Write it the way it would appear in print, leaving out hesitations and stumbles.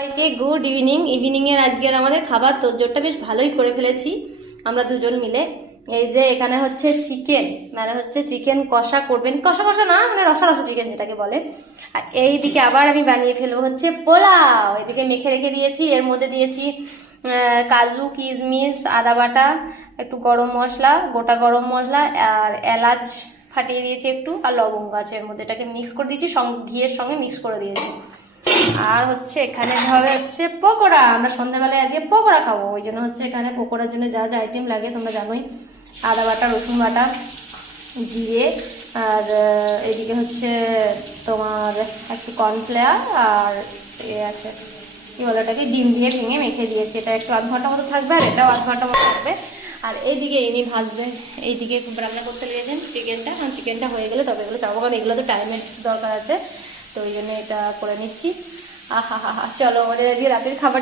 সবাইকে গুড ইভিনিংয়ের আজকের আমাদের খাবার তোড়জোড়টা বেশ ভালোই করে ফেলেছি আমরা দুজন মিলে। এই যে এখানে হচ্ছে চিকেন, মানে হচ্ছে চিকেন কষা করবেন, কষা কষা না মানে রসা রসা চিকেন যেটাকে বলে। আর এইদিকে আবার আমি বানিয়ে ফেলবো হচ্ছে পোলাও। এদিকে মেখে রেখে দিয়েছি, এর মধ্যে দিয়েছি কাজু কিশমিশ আদা বাটা, একটু গরম মশলা, গোটা গরম মশলা আর এলাচ ফাটিয়ে দিয়েছি একটু, আর লবঙ্গ আছে এর মধ্যে, এটাকে মিক্স করে দিয়েছি, ঘিয়ের সঙ্গে মিক্স করে দিয়েছি। আর হচ্ছে এখানে হবে হচ্ছে পকোড়া, আমরা সন্ধ্যাবেলায় আজকে পকোড়া খাবো, ওই জন্য হচ্ছে এখানে পকোড়ার জন্য যা যা আইটেম লাগে তোমরা জানোই, আদা বাটা, রসুন বাটা, জিরে, আর এদিকে হচ্ছে তোমার একটু কর্নফ্লাওয়ার, আর এ আছে কী বলে ওটাকে, ডিম দিয়ে ভেঙে মেখে দিয়েছি। এটা একটু আধ ঘন্টা মতো থাকবে, আর এটাও আধ ঘন্টা মতো থাকবে। আর এইদিকে ইনি ভাজবে, এইদিকে রান্না করতে লেগেছেন চিকেনটা, আর চিকেনটা হয়ে গেলে তবে এগুলো চাবো, কারণ এগুলো তো টাইমের দরকার আছে, তো ওই জন্য এটা করে নিচ্ছি। আহা হা হা, চলো আমাদের আজকে রাতের খাবার